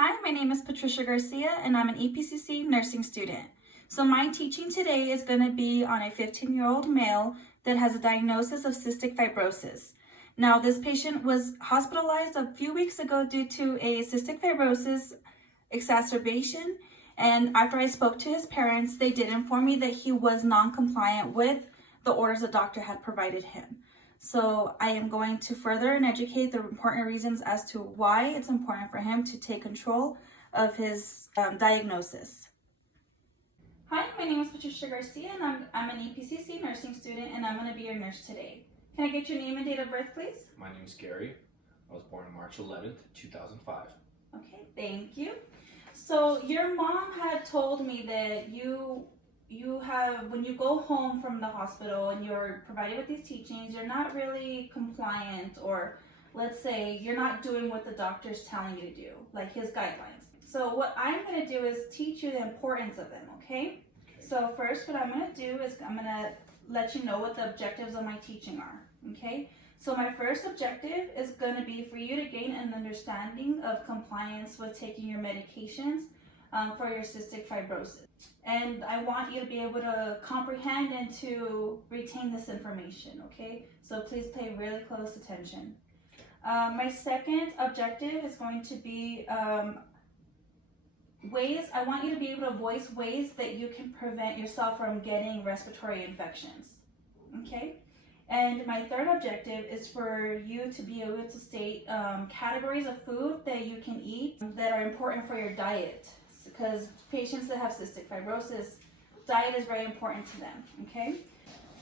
Hi, my name is Patricia Garcia and I'm an EPCC nursing student. So my teaching today is going to be on a 15-year-old male that has a diagnosis of cystic fibrosis. Now, this patient was hospitalized a few weeks ago due to a cystic fibrosis exacerbation, and after I spoke to his parents, they did inform me that he was non-compliant with the orders the doctor had provided him. So I am going to further and educate the important reasons as to why it's important for him to take control of his diagnosis. Hi, my name is Patricia Garcia and I'm an EPCC nursing student and I'm going to be your nurse today. Can I get your name and date of birth, please? My name is Gary. I was born on March 11th, 2005. Okay, thank you. So your mom had told me that you have, when you go home from the hospital and you're provided with these teachings, you're not really compliant, or let's say you're not doing what the doctor's telling you to do, like his guidelines. So what I'm going to do is teach you the importance of them, okay? So first what I'm going to do is I'm going to let you know what the objectives of my teaching are, okay? So my first objective is going to be for you to gain an understanding of compliance with taking your medications for your cystic fibrosis. And I want you to be able to comprehend and to retain this information, okay? So please pay really close attention. My second objective is going to be I want you to be able to voice ways that you can prevent yourself from getting respiratory infections, okay? And my third objective is for you to be able to state categories of food that you can eat that are important for your diet, because patients that have cystic fibrosis, diet is very important to them, okay?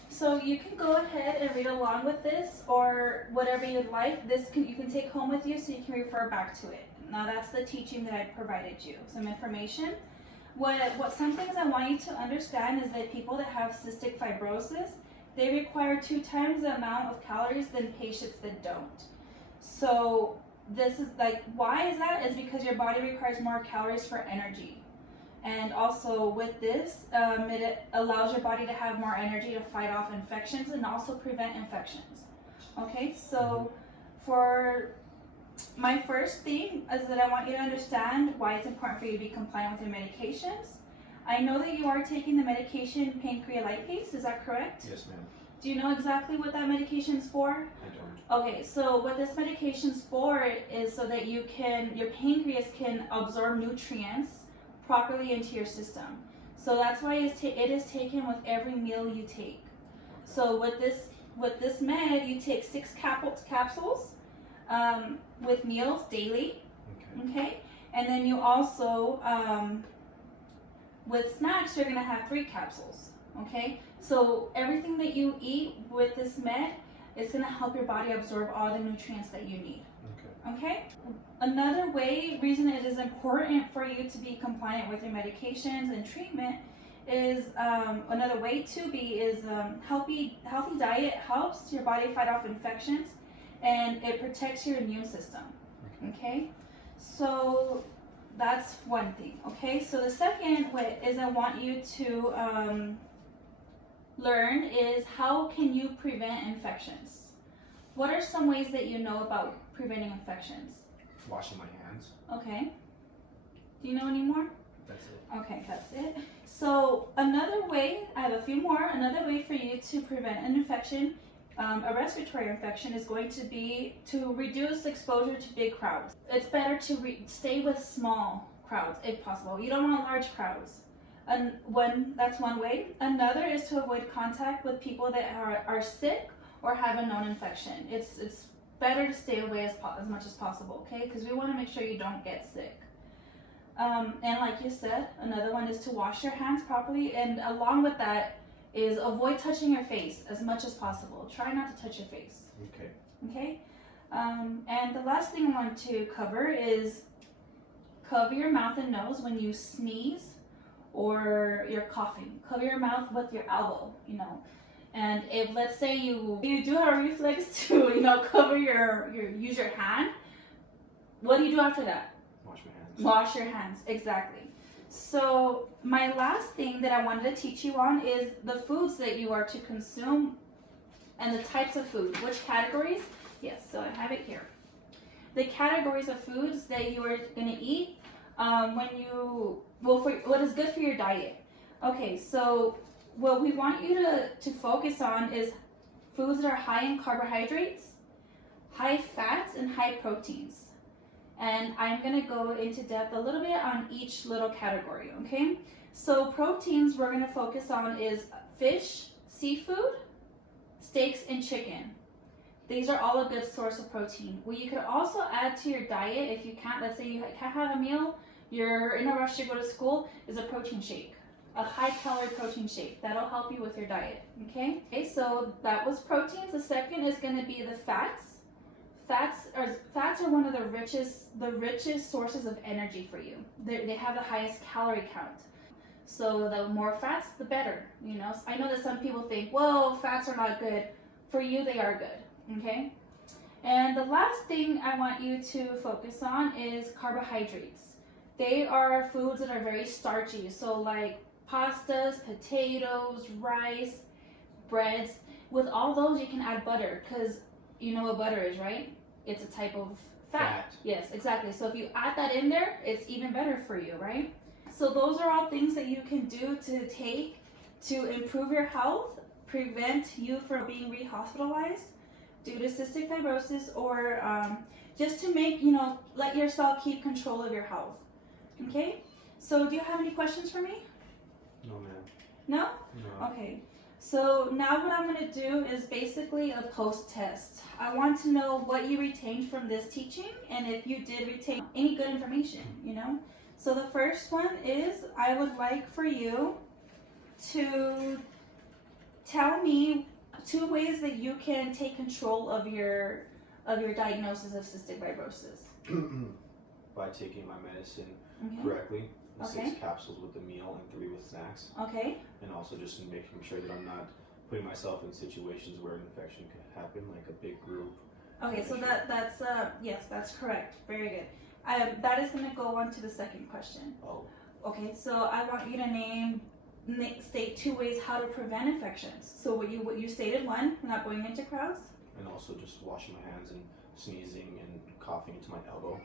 So you can go ahead and read along with this, or whatever you'd like. You can take home with you so you can refer back to it. Now that's the teaching that I provided you, some information. Some things I want you to understand is that people that have cystic fibrosis, they require 2 times the amount of calories than patients that don't. So this is why is that? Is because your body requires more calories for energy. And also with this, it allows your body to have more energy to fight off infections and also prevent infections. Okay, so for my first thing is that I want you to understand why it's important for you to be compliant with your medications. I know that you are taking the medication pancreolipase, is that correct? Yes, ma'am. Do you know exactly what that medication is for? I don't. Okay, so what this medication is for is so that your pancreas can absorb nutrients properly into your system. So that's why it is taken with every meal you take. So with this med, you take 6 capsules with meals daily. Okay, and then you also with snacks, you're going to have 3 capsules, okay? So everything that you eat with this med is going to help your body absorb all the nutrients that you need, okay? Another reason it is important for you to be compliant with your medications and treatment is, another way to be is healthy diet helps your body fight off infections and it protects your immune system, okay? So that's one thing, okay? So the second way is I want you to learn is how can you prevent infections? What are some ways that you know about preventing infections? Washing my hands. Okay. Do you know any more? That's it. Okay, that's it. So another way, I have a few more, another way for you to prevent an infection, a respiratory infection, is going to be to reduce exposure to big crowds. It's better to stay with small crowds if possible. You don't want large crowds. And that's one way. Another is to avoid contact with people that are sick or have a known infection. It's better to stay away as much as possible, okay? Because we want to make sure you don't get sick. And like you said, another one is to wash your hands properly, and along with that is avoid touching your face as much as possible. Try not to touch your face. Okay. Okay? And the last thing I want to cover is cover your mouth and nose when you sneeze or you're coughing. Cover your mouth with your elbow, And if, let's say you do have a reflex to, use your hand, what do you do after that? Wash my hands. Wash your hands, exactly. So my last thing that I wanted to teach you on is the foods that you are to consume and the types of food, which categories. Yes, so I have it here. the categories of foods that you are going to eat for what is good for your diet. Okay, so what we want you to focus on is foods that are high in carbohydrates, high fats, and high proteins. And I'm going to go into depth a little bit on each little category, okay? So proteins we're going to focus on is fish, seafood, steaks, and chicken. These are all a good source of protein. What you could also add to your diet, if you can't, let's say you can't have a meal, you're in a rush to go to school, is a protein shake. A high-calorie protein shake. That'll help you with your diet, okay? Okay, so that was proteins. The second is going to be the fats. Fats are one of the richest sources of energy for you. They have the highest calorie count. So the more fats, the better, you know? I know that some people think, whoa, fats are not good. For you, they are good, okay? And the last thing I want you to focus on is carbohydrates. They are foods that are very starchy. So like pastas, potatoes, rice, breads. With all those, you can add butter, because you know what butter is, right? It's a type of fat. Yes, exactly. So if you add that in there, it's even better for you, right? So those are all things that you can do to take to improve your health, prevent you from being re-hospitalized due to cystic fibrosis, or just to make, let yourself keep control of your health. Okay? So do you have any questions for me? No, ma'am. No? No. Okay. So now what I'm going to do is basically a post-test. I want to know what you retained from this teaching and if you did retain any good information, So the first one is I would like for you to tell me 2 ways that you can take control of your diagnosis of cystic fibrosis. By taking my medicine Okay. correctly, Okay. 6 capsules with a meal and 3 with snacks. Okay. And also just making sure that I'm not putting myself in situations where an infection could happen, like a big group. Okay, so that's yes, that's correct. Very good. That is going to go on to the second question. Oh. Okay, so I want you to state 2 ways how to prevent infections. So what you stated, 1, not going into crowds. And also just washing my hands and sneezing and coughing into my elbow.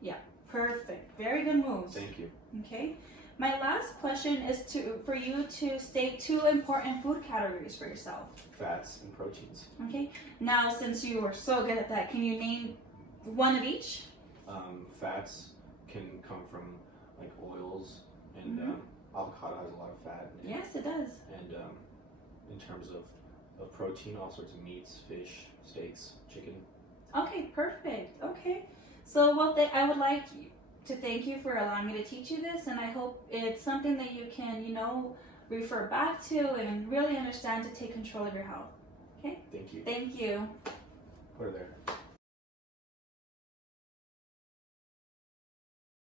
Yeah, perfect. Very good moves. Thank you. Okay. My last question is for you to state 2 important food categories for yourself. Fats and proteins. Okay. Now, since you were so good at that, can you name 1 of each? Fats can come from like oils, and avocado has a lot of fat in it. Yes, it does. And in terms of protein, all sorts of meats, fish, steaks, chicken. Okay, perfect. Okay. So I would like to thank you for allowing me to teach you this, and I hope it's something that you can, refer back to and really understand to take control of your health. Okay? Thank you. Thank you. Put her there.